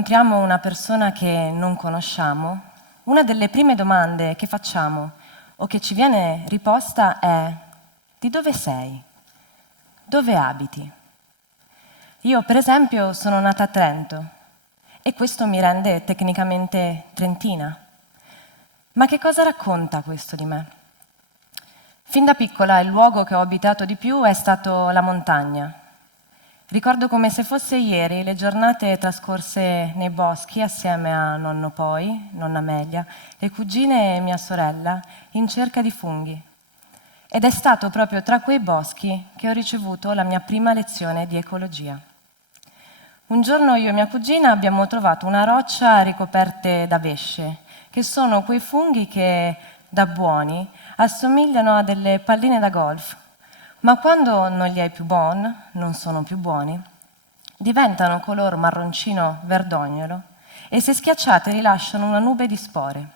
incontriamo una persona che non conosciamo, una delle prime domande che facciamo o che ci viene riposta è: di dove sei? Dove abiti? Io, per esempio, sono nata a Trento e questo mi rende tecnicamente trentina. Ma che cosa racconta questo di me? Fin da piccola il luogo che ho abitato di più è stato la montagna. Ricordo come se fosse ieri le giornate trascorse nei boschi assieme a nonno Poi, nonna Amelia, le cugine e mia sorella in cerca di funghi. Ed è stato proprio tra quei boschi che ho ricevuto la mia prima lezione di ecologia. Un giorno io e mia cugina abbiamo trovato una roccia ricoperte da vesce, che sono quei funghi che, da buoni, assomigliano a delle palline da golf. Ma quando non li hai più non sono più buoni, diventano color marroncino verdognolo e se schiacciate rilasciano una nube di spore.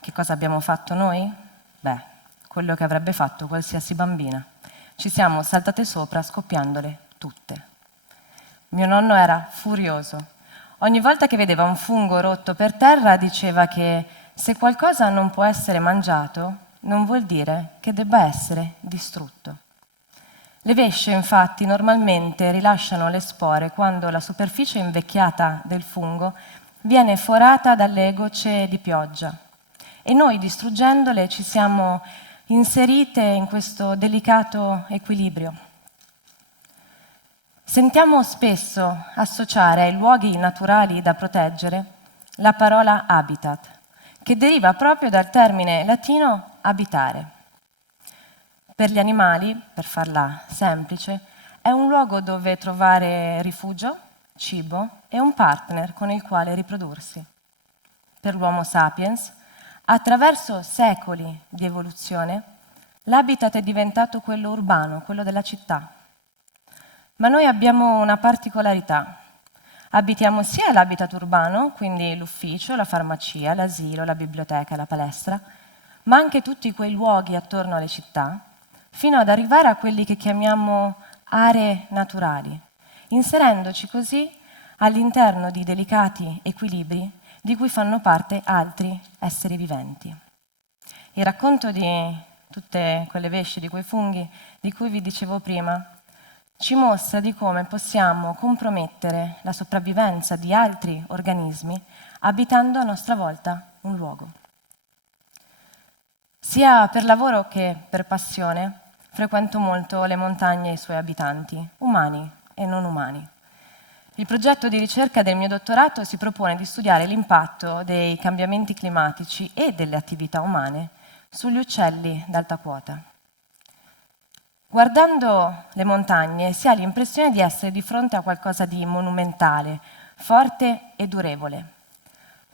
Che cosa abbiamo fatto noi? Beh, quello che avrebbe fatto qualsiasi bambina. Ci siamo saltate sopra scoppiandole tutte. Mio nonno era furioso. Ogni volta che vedeva un fungo rotto per terra diceva che se qualcosa non può essere mangiato, non vuol dire che debba essere distrutto. Le vesce, infatti, normalmente rilasciano le spore quando la superficie invecchiata del fungo viene forata dalle gocce di pioggia. E noi, distruggendole, ci siamo inserite in questo delicato equilibrio. Sentiamo spesso associare ai luoghi naturali da proteggere la parola habitat, che deriva proprio dal termine latino abitare. Per gli animali, per farla semplice, è un luogo dove trovare rifugio, cibo e un partner con il quale riprodursi. Per l'Homo sapiens, attraverso secoli di evoluzione, l'habitat è diventato quello urbano, quello della città. Ma noi abbiamo una particolarità. Abitiamo sia l'habitat urbano, quindi l'ufficio, la farmacia, l'asilo, la biblioteca, la palestra, ma anche tutti quei luoghi attorno alle città, fino ad arrivare a quelli che chiamiamo aree naturali, inserendoci così all'interno di delicati equilibri di cui fanno parte altri esseri viventi. Il racconto di tutte quelle vesce, di quei funghi di cui vi dicevo prima, ci mostra di come possiamo compromettere la sopravvivenza di altri organismi abitando a nostra volta un luogo. Sia per lavoro che per passione frequento molto le montagne e i suoi abitanti, umani e non umani. Il progetto di ricerca del mio dottorato si propone di studiare l'impatto dei cambiamenti climatici e delle attività umane sugli uccelli d'alta quota. Guardando le montagne si ha l'impressione di essere di fronte a qualcosa di monumentale, forte e durevole.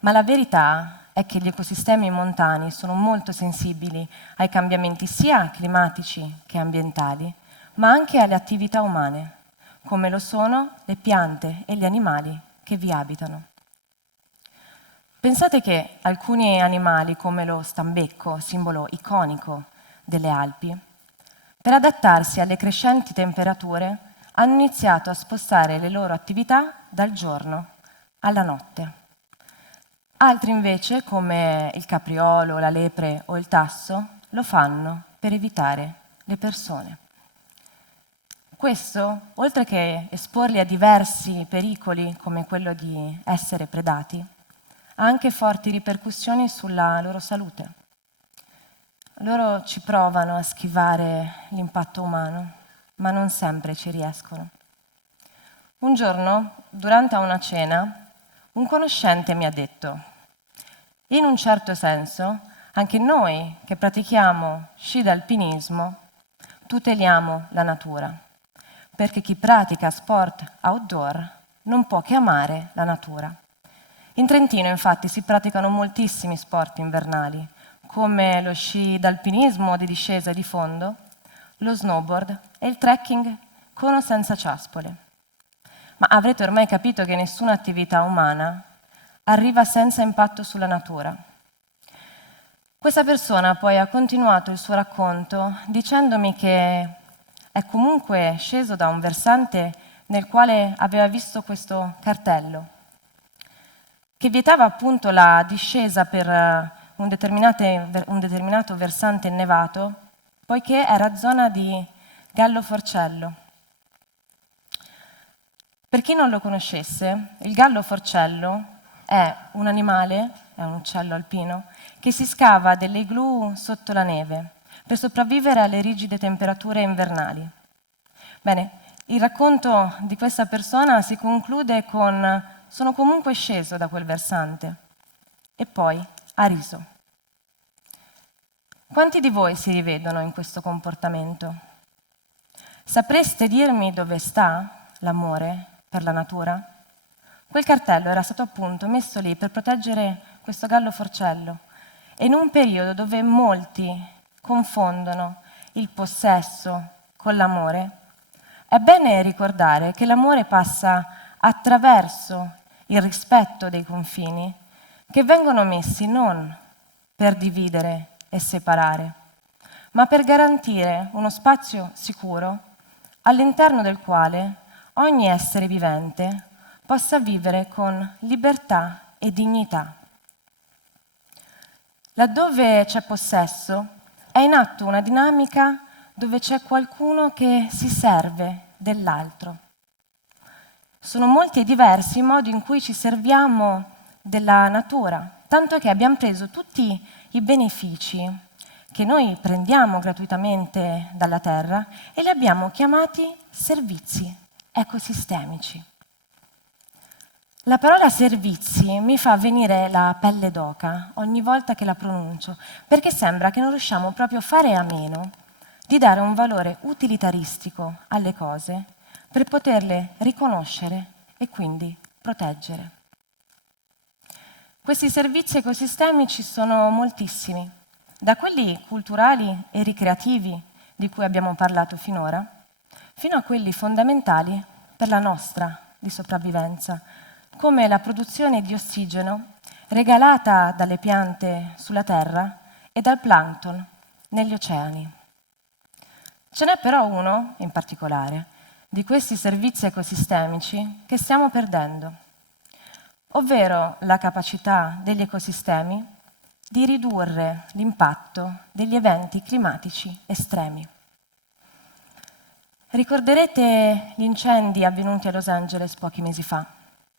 Ma la verità è che gli ecosistemi montani sono molto sensibili ai cambiamenti sia climatici che ambientali, ma anche alle attività umane, come lo sono le piante e gli animali che vi abitano. Pensate che alcuni animali, come lo stambecco, simbolo iconico delle Alpi, per adattarsi alle crescenti temperature, hanno iniziato a spostare le loro attività dal giorno alla notte. Altri invece, come il capriolo, la lepre o il tasso, lo fanno per evitare le persone. Questo, oltre che esporli a diversi pericoli come quello di essere predati, ha anche forti ripercussioni sulla loro salute. Loro ci provano a schivare l'impatto umano, ma non sempre ci riescono. Un giorno, durante una cena, un conoscente mi ha detto: in un certo senso, anche noi che pratichiamo sci d'alpinismo tuteliamo la natura, perché chi pratica sport outdoor non può che amare la natura. In Trentino, infatti, si praticano moltissimi sport invernali, come lo sci d'alpinismo di discesa e di fondo, lo snowboard e il trekking con o senza ciaspole. Ma avrete ormai capito che nessuna attività umana arriva senza impatto sulla natura. Questa persona poi ha continuato il suo racconto dicendomi che è comunque sceso da un versante nel quale aveva visto questo cartello che vietava appunto la discesa per un determinato versante innevato, poiché era zona di gallo forcello. Per chi non lo conoscesse, il gallo forcello è un animale, è un uccello alpino, che si scava delle igloo sotto la neve per sopravvivere alle rigide temperature invernali. Bene, il racconto di questa persona si conclude con «sono comunque sceso da quel versante» e poi ha riso. Quanti di voi si rivedono in questo comportamento? Sapreste dirmi dove sta l'amore per la natura? Quel cartello era stato appunto messo lì per proteggere questo gallo forcello e in un periodo dove molti confondono il possesso con l'amore, è bene ricordare che l'amore passa attraverso il rispetto dei confini che vengono messi non per dividere e separare, ma per garantire uno spazio sicuro all'interno del quale ogni essere vivente possa vivere con libertà e dignità. Laddove c'è possesso, è in atto una dinamica dove c'è qualcuno che si serve dell'altro. Sono molti e diversi i modi in cui ci serviamo della natura, tanto che abbiamo preso tutti i benefici che noi prendiamo gratuitamente dalla terra e li abbiamo chiamati servizi ecosistemici. La parola servizi mi fa venire la pelle d'oca ogni volta che la pronuncio, perché sembra che non riusciamo proprio a fare a meno di dare un valore utilitaristico alle cose per poterle riconoscere e quindi proteggere. Questi servizi ecosistemici sono moltissimi, da quelli culturali e ricreativi di cui abbiamo parlato finora, fino a quelli fondamentali per la nostra di sopravvivenza, come la produzione di ossigeno regalata dalle piante sulla terra e dal plancton negli oceani. Ce n'è però uno, in particolare, di questi servizi ecosistemici che stiamo perdendo, ovvero la capacità degli ecosistemi di ridurre l'impatto degli eventi climatici estremi. Ricorderete gli incendi avvenuti a Los Angeles pochi mesi fa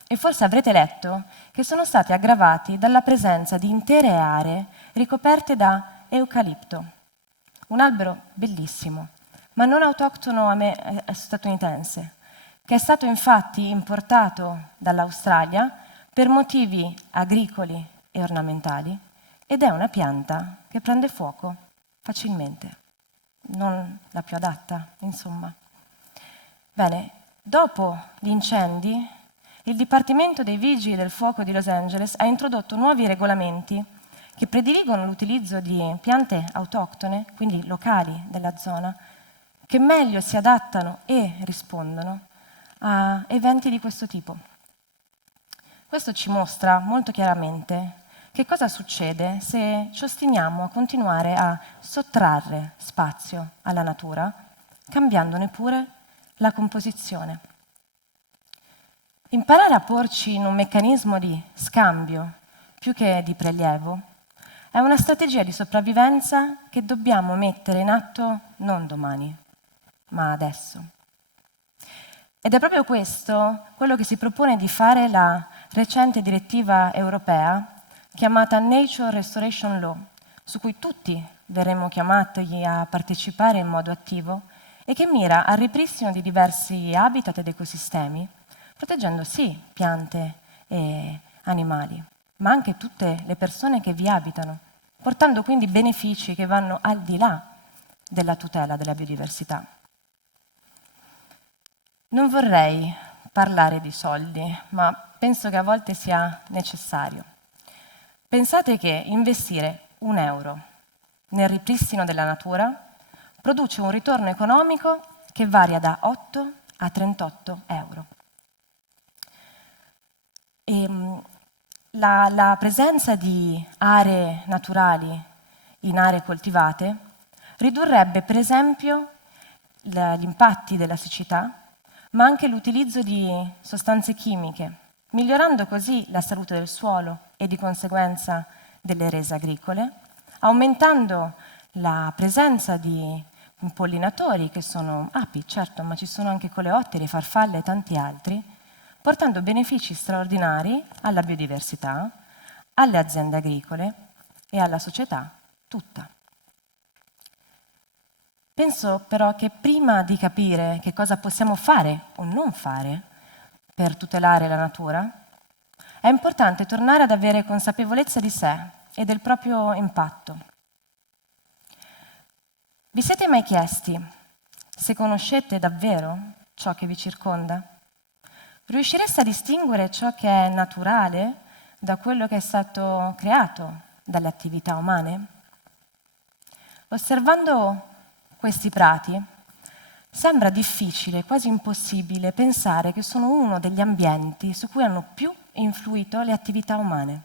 e forse avrete letto che sono stati aggravati dalla presenza di intere aree ricoperte da eucalipto, un albero bellissimo, ma non autoctono statunitense, che è stato infatti importato dall'Australia per motivi agricoli e ornamentali ed è una pianta che prende fuoco facilmente, non la più adatta, insomma. Bene, dopo gli incendi, il Dipartimento dei Vigili del Fuoco di Los Angeles ha introdotto nuovi regolamenti che prediligono l'utilizzo di piante autoctone, quindi locali della zona, che meglio si adattano e rispondono a eventi di questo tipo. Questo ci mostra molto chiaramente che cosa succede se ci ostiniamo a continuare a sottrarre spazio alla natura, cambiandone pure la composizione. Imparare a porci in un meccanismo di scambio più che di prelievo è una strategia di sopravvivenza che dobbiamo mettere in atto non domani, ma adesso. Ed è proprio questo quello che si propone di fare la recente direttiva europea chiamata Nature Restoration Law, su cui tutti verremo chiamati a partecipare in modo attivo e che mira al ripristino di diversi habitat ed ecosistemi, proteggendo sì piante e animali, ma anche tutte le persone che vi abitano, portando quindi benefici che vanno al di là della tutela della biodiversità. Non vorrei parlare di soldi, ma penso che a volte sia necessario. Pensate che investire €1 nel ripristino della natura produce un ritorno economico che varia da 8 a 38 euro. La presenza di aree naturali in aree coltivate ridurrebbe per esempio gli impatti della siccità, ma anche l'utilizzo di sostanze chimiche, migliorando così la salute del suolo e di conseguenza delle rese agricole, aumentando la presenza di impollinatori, che sono api, certo, ma ci sono anche coleotteri, farfalle e tanti altri, portando benefici straordinari alla biodiversità, alle aziende agricole e alla società tutta. Penso però che prima di capire che cosa possiamo fare o non fare per tutelare la natura, è importante tornare ad avere consapevolezza di sé e del proprio impatto. Vi siete mai chiesti se conoscete davvero ciò che vi circonda? Riuscireste a distinguere ciò che è naturale da quello che è stato creato dalle attività umane? Osservando questi prati, sembra difficile, quasi impossibile, pensare che sono uno degli ambienti su cui hanno più influito le attività umane.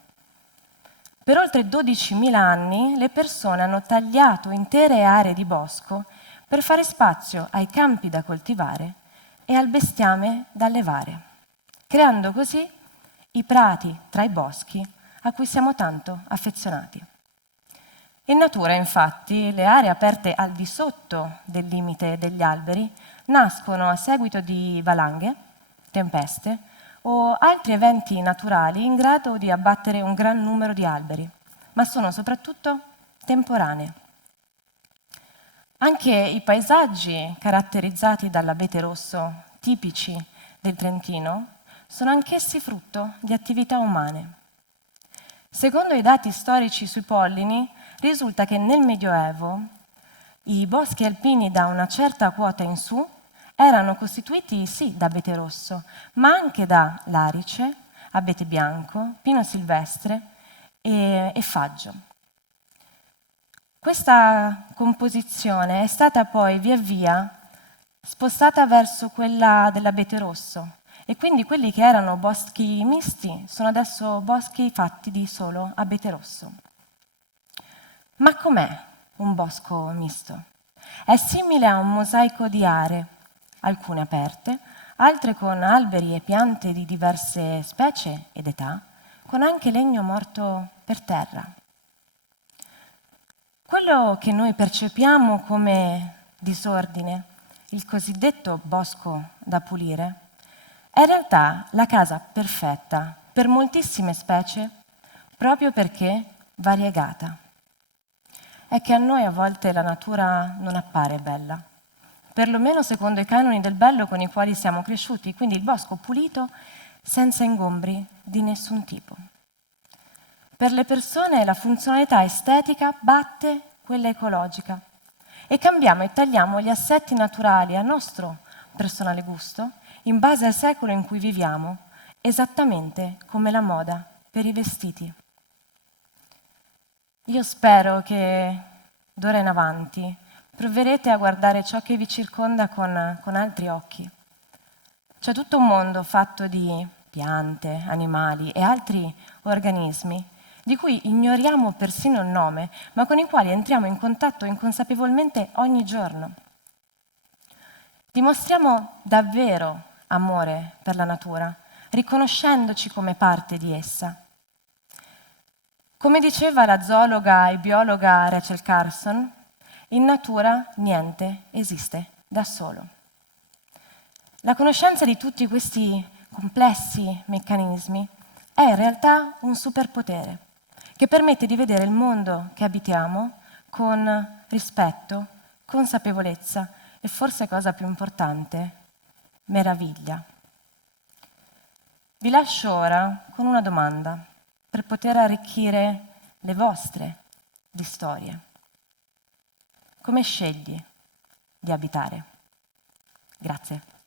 Per oltre 12.000 anni le persone hanno tagliato intere aree di bosco per fare spazio ai campi da coltivare e al bestiame da allevare, creando così i prati tra i boschi a cui siamo tanto affezionati. In natura, infatti, le aree aperte al di sotto del limite degli alberi nascono a seguito di valanghe, tempeste o altri eventi naturali in grado di abbattere un gran numero di alberi, ma sono soprattutto temporanee. Anche i paesaggi caratterizzati dall'abete rosso, tipici del Trentino, sono anch'essi frutto di attività umane. Secondo i dati storici sui pollini, risulta che nel Medioevo i boschi alpini da una certa quota in su erano costituiti sì da abete rosso, ma anche da larice, abete bianco, pino silvestre e faggio. Questa composizione è stata poi via via spostata verso quella dell'abete rosso e quindi quelli che erano boschi misti sono adesso boschi fatti di solo abete rosso. Ma com'è un bosco misto? È simile a un mosaico di aree, alcune aperte, altre con alberi e piante di diverse specie ed età, con anche legno morto per terra. Quello che noi percepiamo come disordine, il cosiddetto bosco da pulire, è in realtà la casa perfetta per moltissime specie proprio perché variegata. È che a noi a volte la natura non appare bella, perlomeno secondo i canoni del bello con i quali siamo cresciuti, quindi il bosco pulito senza ingombri di nessun tipo. Per le persone la funzionalità estetica batte quella ecologica e cambiamo e tagliamo gli assetti naturali a nostro personale gusto in base al secolo in cui viviamo, esattamente come la moda per i vestiti. Io spero che d'ora in avanti proverete a guardare ciò che vi circonda con altri occhi. C'è tutto un mondo fatto di piante, animali e altri organismi di cui ignoriamo persino il nome, ma con i quali entriamo in contatto inconsapevolmente ogni giorno. Dimostriamo davvero amore per la natura, riconoscendoci come parte di essa. Come diceva la zoologa e biologa Rachel Carson, in natura niente esiste da solo. La conoscenza di tutti questi complessi meccanismi è in realtà un superpotere che permette di vedere il mondo che abitiamo con rispetto, consapevolezza e forse cosa più importante, meraviglia. Vi lascio ora con una domanda per poter arricchire le vostre di storie. Come scegli di abitare? Grazie.